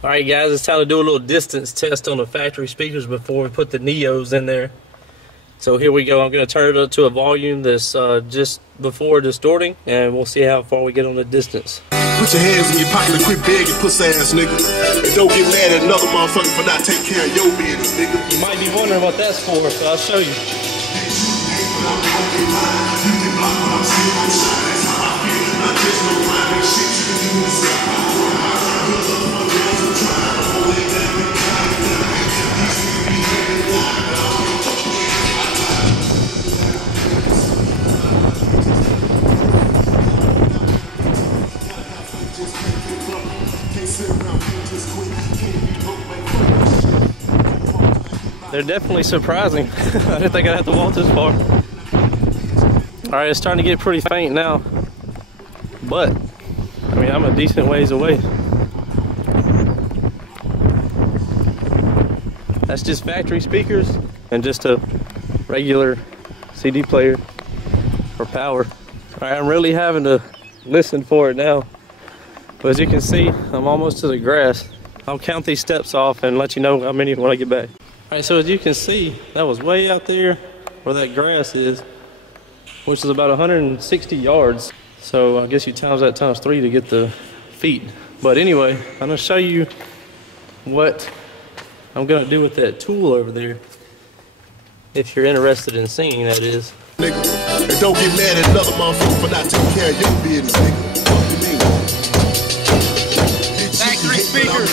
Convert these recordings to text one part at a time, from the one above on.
Alright guys, it's time to do a little distance test on the factory speakers before we put the Neos in there. So here we go. I'm going to turn it up to a volume that's just before distorting, and we'll see how far we get on the distance. Put your hands in your pocket and quit begging, pussy ass nigga. And don't get mad at another motherfucker for not taking care of your business, nigga. You might be wondering what that's for, so I'll show you. They're definitely surprising. I didn't think I'd have to walk this far. Alright, it's starting to get pretty faint now. But, I mean, I'm a decent ways away. That's just factory speakers and just a regular CD player for power. Alright, I'm really having to listen for it now. But as you can see, I'm almost to the grass. I'll count these steps off and let you know how many when I get back. Alright, so as you can see, that was way out there where that grass is, which is about 160 yards. So I guess you times that times 3 to get the feet. But anyway, I'm going to show you what I'm going to do with that tool over there. If you're interested in seeing, that is. Nigga, and don't get mad at another motherfucker for not taking care of your business, nigga. Fuck you mean? Factory speakers.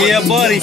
Yeah, buddy.